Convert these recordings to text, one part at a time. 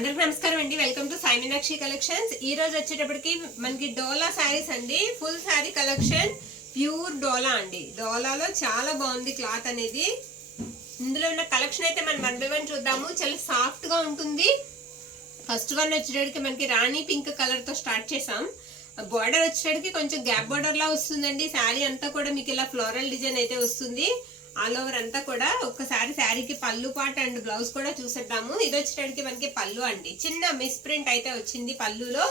అందరికి నమస్కారం అండి. Welcome to Sai Meenakshi collections. ఈ రోజు వచ్చేటప్పటికి మనకి డోలా శారీస్ అండి. ఫుల్ శారీ కలెక్షన్, ప్యూర్ డోలా అండి. డోలాలో చాలా బాగుంది క్లాత్ అనేది. ఇందులో ఉన్న కలెక్షన్ అయితే మనం 1 by 1 చూద్దాము. చాలా సాఫ్ట్ గా ఉంటుంది. ఫస్ట్ వన్ వచ్చేటప్పటికి మనకి రాణి పింక్ కలర్ తో స్టార్ట్ చేసాం. బార్డర్ వచ్చేటప్పటికి కొంచెం గ్యాప్ బార్డర్ లా వస్తుందండి. శారీ అంతా కూడా మీకు ఇలా ఫ్లోరల్ డిజైన్ అయితే వస్తుంది. ఆల్ ఓవర్ అంతా కూడా ఒక్కసారి శారీకి పళ్ళు పాట అండ్ బ్లౌజ్ కూడా చూసేద్దాము. ఇది వచ్చేటప్పటికి మనకి పళ్ళు అండి. చిన్న మిస్ ప్రింట్ అయితే వచ్చింది పళ్ళులో.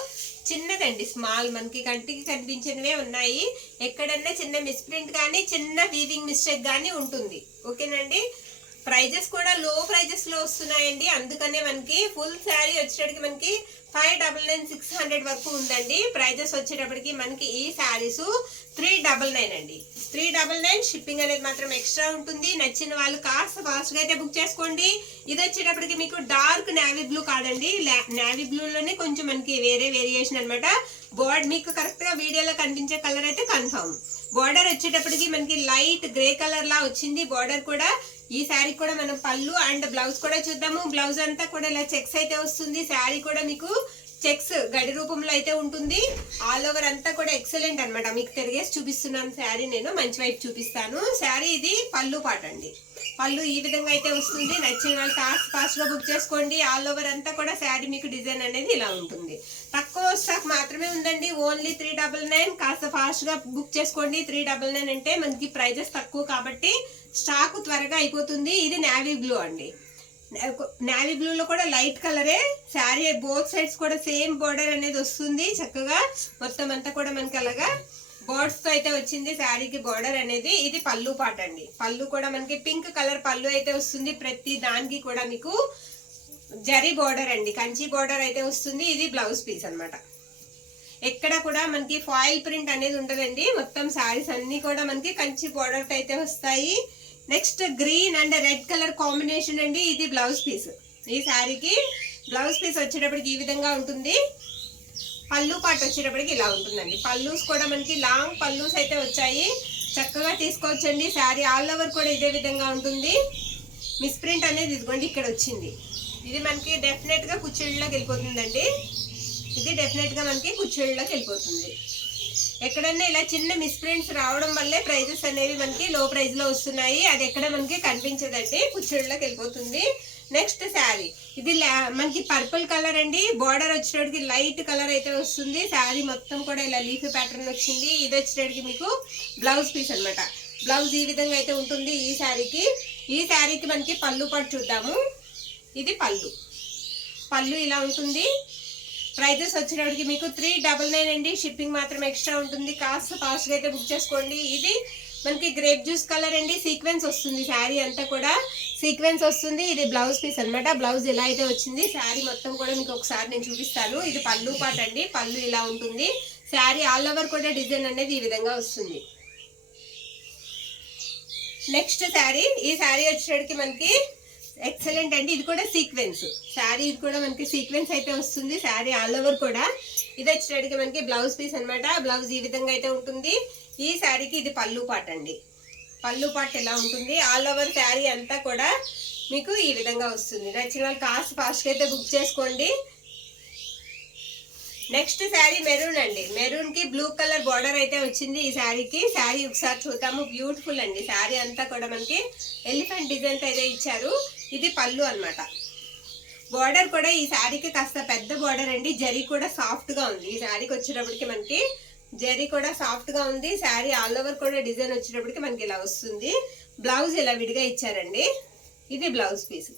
చిన్నదండి, స్మాల్, మనకి కంటికి కనిపించినవే ఉన్నాయి. ఎక్కడన్నా చిన్న మిస్ ప్రింట్ కానీ చిన్న వీవింగ్ మిస్టేక్ కానీ ఉంటుంది. ఓకేనండి. ప్రైజెస్ కూడా లో ప్రైజెస్ లో వస్తున్నాయండి. అందుకనే మనకి ఫుల్ శారీ వచ్చేటప్పటికి మనకి 599 వరకు ఉందండి. ప్రైజెస్ వచ్చేటప్పటికి మనకి ఈ శారీస్ 399 అండి. 399 షిప్పింగ్ అనేది మాత్రం ఎక్స్ట్రా ఉంటుంది. నచ్చిన వాళ్ళు కాస్త ఫాస్ట్ గా అయితే బుక్ చేసుకోండి. ఇది వచ్చేటప్పటికి మీకు డార్క్ నేవీ బ్లూ కాదండి, నేవీ బ్లూ లోనే కొంచెం మనకి వేరే వేరియేషన్ అనమాట. బోర్డ్ మీకు కరెక్ట్ గా వీడియోలో కనిపించే కలర్ అయితే కన్ఫర్మ్. బోర్డర్ వచ్చేటప్పటికి మనకి లైట్ గ్రే కలర్ లా వచ్చింది. బోర్డర్ కూడా ఈ శారీ కూడా మనం పళ్ళు అండ్ బ్లౌజ్ కూడా చూద్దాము. బ్లౌజ్ అంతా కూడా ఇలా చెక్స్ అయితే వస్తుంది. శారీ కూడా మీకు చెక్స్ గడి రూపంలో అయితే ఉంటుంది. ఆల్ ఓవర్ అంతా కూడా ఎక్సలెంట్ అనమాట. మీకు తిరిగేసి చూపిస్తున్నాను శారీ, నేను మంచి వైపు చూపిస్తాను. శారీ ఇది పళ్ళు పాట అండి. పళ్ళు ఈ విధంగా అయితే వస్తుంది. నచ్చిన వాళ్ళు ఫాస్ట్ గా బుక్ చేసుకోండి. ఆల్ ఓవర్ అంతా కూడా శారీ మీకు డిజైన్ అనేది ఇలా ఉంటుంది. తక్కువ స్టాక్ మాత్రమే ఉందండి. ఓన్లీ 399. కాస్త ఫాస్ట్ గా బుక్ చేసుకోండి. 399 అంటే మనకి ప్రైజెస్ తక్కువ కాబట్టి స్టాక్ త్వరగా అయిపోతుంది. ఇది నేవీ బ్లూ అండి. నేవీ బ్లూ లో కూడా లైట్ కలరే. శారీ బోత్ సైడ్స్ కూడా సేమ్ బోర్డర్ అనేది వస్తుంది. చక్కగా మొత్తం అంతా కూడా మనకి అలాగా బోర్డ్స్ తో అయితే వచ్చింది శారీకి బోర్డర్ అనేది. ఇది పళ్ళు పాట అండి. పళ్ళు కూడా మనకి పింక్ కలర్ పళ్ళు అయితే వస్తుంది. ప్రతి దానికి కూడా మీకు జరీ బోర్డర్ అండి, కంచి బోర్డర్ అయితే వస్తుంది. ఇది బ్లౌజ్ పీస్ అన్నమాట. ఎక్కడ కూడా మనకి ఫాయిల్ ప్రింట్ అనేది ఉండదండి. మొత్తం శారీస్ అన్ని కూడా మనకి కంచి బోర్డర్ అయితే వస్తాయి. Next green and red colour combination అండి. ఇది బ్లౌజ్ పీస్. ఈ శారీకి బ్లౌజ్ పీస్ వచ్చేటప్పటికి ఈ విధంగా ఉంటుంది. పళ్ళు పాటు వచ్చేటప్పటికి ఇలా ఉంటుందండి. పళ్ళూస్ కూడా మనకి లాంగ్ పళ్ళూస్ అయితే వచ్చాయి. చక్కగా తీసుకోవచ్చండి. శారీ ఆల్ ఓవర్ కూడా ఇదే విధంగా ఉంటుంది. మిస్ ప్రింట్ అనేది ఇదిగోండి ఇక్కడ వచ్చింది. ఇది మనకి డెఫినెట్ గా కుచ్చిళ్ళలోకి వెళ్ళిపోతుందండి. ఇది డెఫినెట్ గా మనకి కుచ్చిళ్ళలోకి వెళ్ళిపోతుంది. ఎక్కడన్నా ఇలా చిన్న మిస్ ప్రింట్స్ రావడం వల్లే ప్రైజెస్ అనేవి మనకి లో ప్రైజ్ లో వస్తున్నాయి. అది ఎక్కడ మనకి కనిపించదండి, కుచ్చిళ్ళలోకి వెళ్ళిపోతుంది. నెక్స్ట్ శారీ ఇది మనకి పర్పుల్ కలర్ అండి. బార్డర్ వచ్చేటప్పటికి లైట్ కలర్ అయితే వస్తుంది. శారీ మొత్తం కూడా ఇలా లీఫ్ ప్యాటర్న్ వచ్చింది. ఇది వచ్చేటప్పటికి మీకు బ్లౌజ్ పీస్ అనమాట. బ్లౌజ్ ఈ విధంగా అయితే ఉంటుంది ఈ శారీకి. ఈ శారీకి మనకి పళ్ళు పాటు చూద్దాము. ఇది పళ్ళు. పళ్ళు ఇలా ఉంటుంది. ప్రైజెస్ వచ్చేటప్పటికి మీకు 399 అండి. షిప్పింగ్ మాత్రం ఎక్స్ట్రా ఉంటుంది. కాస్త ఫాస్ట్గా అయితే బుక్ చేసుకోండి. ఇది మనకి గ్రేప్ జ్యూస్ కలర్ అండి. సీక్వెన్స్ వస్తుంది. శారీ అంతా కూడా సీక్వెన్స్ వస్తుంది. ఇది బ్లౌజ్ పీస్ అనమాట. బ్లౌజ్ ఇలా అయితే వచ్చింది. శారీ మొత్తం కూడా మీకు ఒకసారి నేను చూపిస్తాను. ఇది పళ్ళు పాట అండి. పళ్ళు ఇలా ఉంటుంది. శారీ ఆల్ ఓవర్ కూడా డిజైన్ అనేది ఈ విధంగా వస్తుంది. నెక్స్ట్ శారీ, ఈ శారీ వచ్చేటప్పటికి మనకి ఎక్సలెంట్ అండి. ఇది కూడా సీక్వెన్స్ శారీ. ఇది కూడా మనకి సీక్వెన్స్ అయితే వస్తుంది. శారీ ఆల్ ఓవర్ కూడా. ఇది వచ్చేటప్పటికి మనకి బ్లౌజ్ పీస్ అనమాట. బ్లౌజ్ ఈ విధంగా అయితే ఉంటుంది. ఈ శారీకి ఇది పళ్ళు పాట అండి. పళ్ళు పాట ఎలా ఉంటుంది. ఆల్ ఓవర్ శారీ అంతా కూడా మీకు ఈ విధంగా వస్తుంది. నచ్చిన వాళ్ళు కాస్ట్ ఫాస్ట్గా అయితే బుక్ చేసుకోండి. నెక్స్ట్ శారీ మెరూన్ అండి. మెరూన్ కి బ్లూ కలర్ బార్డర్ అయితే వచ్చింది ఈ శారీకి. శారీ ఒకసారి చూద్దాము. బ్యూటిఫుల్ అండి. శారీ అంతా కూడా మనకి ఎలిఫెంట్ డిజైన్ అయితే ఇచ్చారు. ఇది పళ్ళు అన్నమాట. బార్డర్ కూడా ఈ శారీకి కాస్త పెద్ద బార్డర్ అండి. జరీ కూడా సాఫ్ట్ గా ఉంది. ఈ శారీకి వచ్చేటప్పటికి మనకి జరీ కూడా సాఫ్ట్ గా ఉంది. శారీ ఆల్ ఓవర్ కూడా డిజైన్ వచ్చేటప్పటికి మనకి ఇలా వస్తుంది. బ్లౌజ్ ఇలా విడిగా ఇచ్చారండి. ఇది బ్లౌజ్ పీస్.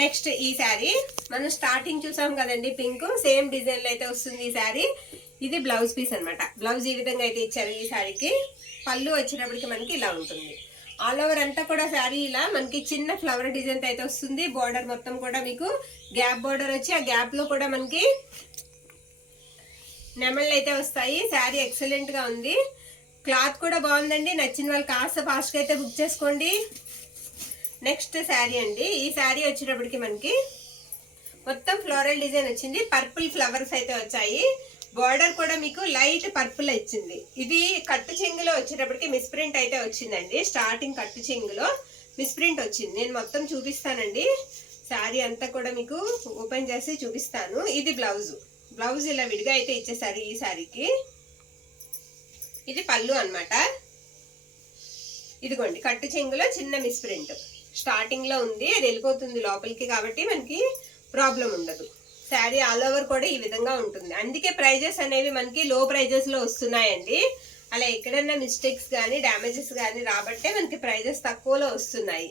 నెక్స్ట్ ఈ శారీ మనం స్టార్టింగ్ చూసాం కదండి, పింక్ సేమ్ డిజైన్ లో అయితే వస్తుంది ఈ శారీ. ఇది బ్లౌజ్ పీస్ అనమాట. బ్లౌజ్ ఈ విధంగా అయితే ఇచ్చారు ఈ శారీకి. పళ్ళు వచ్చేటప్పటికి మనకి ఇలా ఉంటుంది. ఆల్ ఓవర్ అంతా కూడా శారీ ఇలా మనకి చిన్న ఫ్లవర్ డిజైన్ అయితే వస్తుంది. బార్డర్ మొత్తం కూడా మీకు గ్యాప్ బార్డర్ వచ్చి ఆ గ్యాప్ లో కూడా మనకి నెమళ్ళు అయితే వస్తాయి. శారీ ఎక్సలెంట్ గా ఉంది. క్లాత్ కూడా బాగుందండి. నచ్చిన వాళ్ళు కాస్త ఫాస్ట్ గా అయితే బుక్ చేసుకోండి. నెక్స్ట్ శారీ అండి. ఈ శారీ వచ్చేటప్పటికి మనకి మొత్తం ఫ్లోరల్ డిజైన్ వచ్చింది. పర్పుల్ ఫ్లవర్స్ అయితే వచ్చాయి. బార్డర్ కూడా మీకు లైట్ పర్పుల్ వచ్చింది. ఇది కట్టు చెంగులో వచ్చేటప్పటికి మిస్ ప్రింట్ అయితే వచ్చిందండి. స్టార్టింగ్ కట్టు చెంగులో మిస్ప్రింట్ వచ్చింది. నేను మొత్తం చూపిస్తానండి, శారీ అంతా కూడా మీకు ఓపెన్ చేసి చూపిస్తాను. ఇది బ్లౌజ్. బ్లౌజ్ ఇలా విడిగా అయితే ఇచ్చేసారు ఈ శారీకి. ఇది పళ్ళు అన్నమాట. ఇదిగోండి కట్టు చెంగులో చిన్న మిస్ప్రింట్ స్టార్టింగ్ లో ఉంది, అది వెళ్ళిపోతుంది లోపలికి కాబట్టి మనకి ప్రాబ్లం ఉండదు. శారీ ఆల్ ఓవర్ కూడా ఈ విధంగా ఉంటుంది. అందుకే ప్రైజెస్ అనేవి మనకి లో ప్రైజెస్ లో వస్తున్నాయండి. అలా ఎక్కడన్నా మిస్టేక్స్ కానీ డ్యామేజెస్ కానీ రాబట్టే మనకి ప్రైజెస్ తక్కువలో వస్తున్నాయి.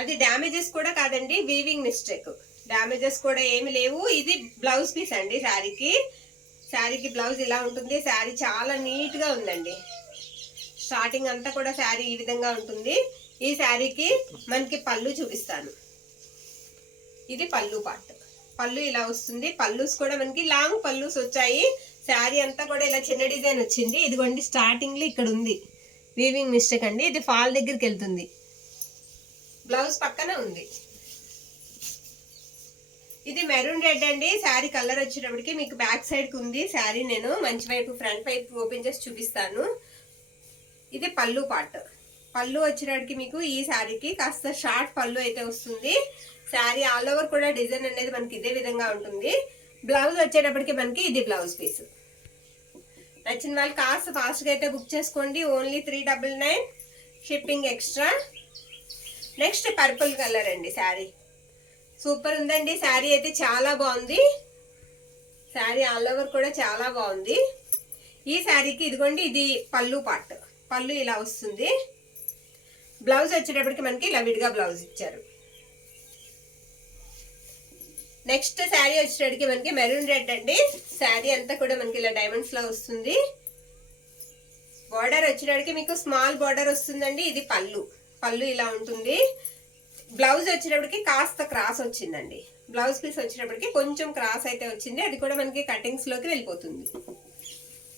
అది డ్యామేజెస్ కూడా కాదండి, వీవింగ్ మిస్టేక్. డ్యామేజెస్ కూడా ఏమి లేవు. ఇది బ్లౌజ్ పీస్ అండి శారీకి. శారీకి బ్లౌజ్ ఇలా ఉంటుంది. శారీ చాలా నీట్ గా ఉందండి. స్టార్టింగ్ అంతా కూడా శారీ ఈ విధంగా ఉంటుంది. ఈ శారీకి మనకి పళ్ళు చూపిస్తాను. ఇది పళ్ళు పార్ట్. పళ్ళు ఇలా వస్తుంది. పళ్ళుస్ కూడా మనకి లాంగ్ పళ్ళుస్ వచ్చాయి. శారీ అంతా కూడా ఇలా చిన్న డిజైన్ వచ్చింది. ఇదిగోండి స్టార్టింగ్ లో ఇక్కడ ఉంది వీవింగ్ మిస్టేక్ అండి. ఇది ఫాల్ దగ్గరికి వెళ్తుంది. బ్లౌజ్ పక్కన ఉంది. ఇది మెరూన్ రెడ్ అండి. శారీ కలర్ వచ్చేటప్పటికి మీకు బ్యాక్ సైడ్ కి ఉంది శారీ. నేను మంచి వైపు ఫ్రంట్ వైపు ఓపెన్ చేసి చూపిస్తాను. ఇది పళ్ళు పార్ట్. పళ్ళు వచ్చేటప్పటికి మీకు ఈ శారీకి కాస్త షార్ట్ పళ్ళు అయితే వస్తుంది. శారీ ఆల్ ఓవర్ కూడా డిజైన్ అనేది మనకి ఇదే విధంగా ఉంటుంది. బ్లౌజ్ వచ్చేటప్పటికి మనకి ఇది బ్లౌజ్ పీస్. నచ్చిన వాళ్ళు కాస్త ఫాస్ట్ గా అయితే బుక్ చేసుకోండి. Only 399 shipping extra. Next purple colour అండి. శారీ సూపర్ ఉందండి. శారీ అయితే చాలా బాగుంది. శారీ ఆల్ ఓవర్ కూడా చాలా బాగుంది. ఈ శారీకి ఇదిగోండి ఇది పళ్ళు పార్ట్. పళ్ళు ఇలా వస్తుంది. బ్లౌజ్ వచ్చేటప్పటికి మనకి ఇలా విడిగా బ్లౌజ్ ఇచ్చారు. నెక్స్ట్ శారీ వచ్చేటప్పటికి మనకి మెరూన్ రెడ్ అండి. శారీ అంతా కూడా మనకి ఇలా డైమండ్స్ లా వస్తుంది. బార్డర్ వచ్చేటప్పటికి మీకు స్మాల్ బార్డర్ వస్తుందండి. ఇది పళ్ళు. పళ్ళు ఇలా ఉంటుంది. బ్లౌజ్ వచ్చేటప్పటికి కాస్త క్రాస్ వచ్చిందండి. బ్లౌజ్ పీస్ వచ్చేటప్పటికి కొంచెం క్రాస్ అయితే వచ్చింది. అది కూడా మనకి కటింగ్స్ లోకి వెళ్ళిపోతుంది.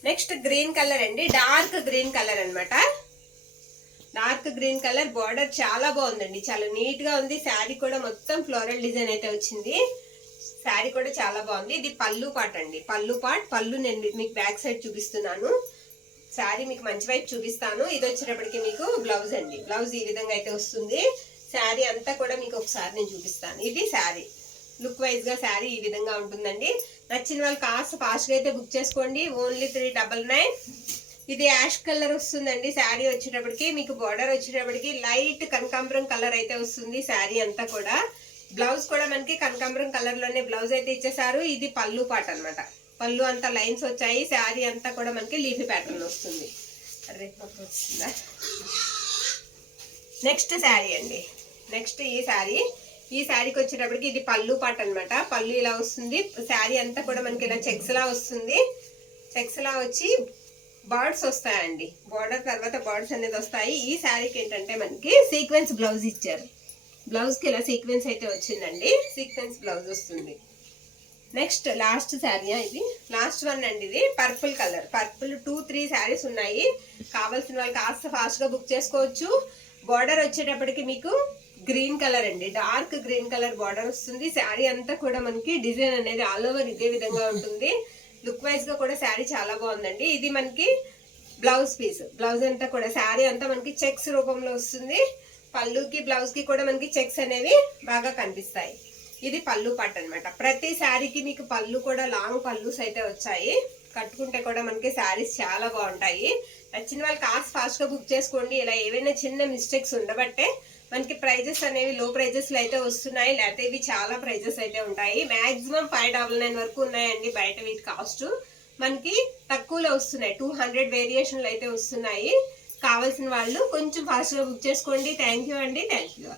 నెక్స్ట్ గ్రీన్ కలర్ అండి. డార్క్ గ్రీన్ కలర్ అన్నమాట. Dark green colour. బార్డర్ చాలా బాగుందండి, చాలా నీట్ గా ఉంది. శారీ కూడా మొత్తం ఫ్లోరల్ డిజైన్ అయితే వచ్చింది. శారీ కూడా చాలా బాగుంది. ఇది పళ్ళు పార్ట్ అండి. పళ్ళు పార్ట్. పళ్ళు నేను మీకు బ్యాక్ సైడ్ చూపిస్తున్నాను. శారీ మీకు మంచి వైపు చూపిస్తాను. ఇది వచ్చేటప్పటికి మీకు బ్లౌజ్ అండి. బ్లౌజ్ ఈ విధంగా అయితే వస్తుంది. శారీ అంతా కూడా మీకు ఒకసారి నేను చూపిస్తాను. ఇది శారీ లుక్ వైజ్ గా శారీ ఈ విధంగా ఉంటుందండి. నచ్చిన వాళ్ళు కాస్త ఫాస్ట్ గా అయితే బుక్ చేసుకోండి. ఓన్లీ 399. ఇది యాష్ కలర్ వస్తుందండి. శారీ వచ్చేటప్పటికి మీకు బార్డర్ వచ్చేటప్పటికి లైట్ కనకాంబరం కలర్ అయితే వస్తుంది. శారీ అంతా కూడా బ్లౌజ్ కూడా మనకి కనకాంబరం కలర్ లోనే బ్లౌజ్ అయితే ఇచ్చేసారు. ఇది పళ్ళు పార్ట్ అన్నమాట. పళ్ళు అంతా లైన్స్ వచ్చాయి. శారీ అంతా కూడా మనకి లీఫీ ప్యాటర్న్ వస్తుంది. నెక్స్ట్ శారీ అండి. నెక్స్ట్ ఈ శారీకి వచ్చేటప్పటికి ఇది పళ్ళు పార్ట్ అన్నమాట. పళ్ళు ఇలా వస్తుంది. శారీ అంతా కూడా మనకి ఇలా చెక్స్ లా వస్తుంది. చెక్స్ లా వచ్చి బర్డ్స్ వస్తాయండి. బార్డర్ తర్వాత బర్డ్స్ అనేది వస్తాయి. ఈ శారీకి ఏంటంటే మనకి సీక్వెన్స్ బ్లౌజ్ ఇచ్చారు. బ్లౌజ్ కి ఇలా సీక్వెన్స్ అయితే వచ్చిందండి. సీక్వెన్స్ బ్లౌజ్ వస్తుంది. Next last sari. ఇది లాస్ట్ వన్ అండి. ఇది పర్పుల్ కలర్. పర్పుల్ 2-3 శారీస్ ఉన్నాయి. కావాల్సిన వాళ్ళు కాస్త ఫాస్ట్ గా బుక్ చేసుకోవచ్చు. బార్డర్ వచ్చేటప్పటికి మీకు గ్రీన్ కలర్ అండి. డార్క్ గ్రీన్ కలర్ బార్డర్ వస్తుంది. శారీ అంతా కూడా మనకి డిజైన్ అనేది ఆల్ ఓవర్ ఇదే విధంగా ఉంటుంది. లుక్ వైజ్ గా కూడా శారీ చాలా బాగుందండి. ఇది మనకి బ్లౌజ్ పీస్. బ్లౌజ్ అంతా కూడా శారీ అంతా మనకి చెక్స్ రూపంలో వస్తుంది. పళ్ళుకి బ్లౌజ్ కి కూడా మనకి చెక్స్ అనేవి బాగా కనిపిస్తాయి. ఇది పళ్ళు పార్ట్ అన్నమాట. ప్రతి శారీకి మీకు పళ్ళు కూడా లాంగ్ పళ్ళుస్ అయితే వచ్చాయి. కట్టుకుంటే కూడా మనకి శారీస్ చాలా బాగుంటాయి. నచ్చిన వాళ్ళు కాస్ట్ ఫాస్ట్ గా బుక్ చేసుకోండి. ఇలా ఏవైనా చిన్న మిస్టేక్స్ ఉండబట్టే మనకి ప్రైజెస్ అనేవి లో ప్రైజెస్ లో అయితే వస్తున్నాయి. లేకపోతే ఇవి చాలా ప్రైజెస్ అయితే ఉంటాయి. మాక్సిమం 599 వరకు ఉన్నాయండి బయట వీటి కాస్ట్. మనకి తక్కువలో వస్తున్నాయి. 200 వేరియేషన్లు అయితే వస్తున్నాయి. కావాల్సిన వాళ్ళు కొంచెం ఫాస్ట్ గా బుక్ చేసుకోండి. థ్యాంక్ యూ అండి. Thank you.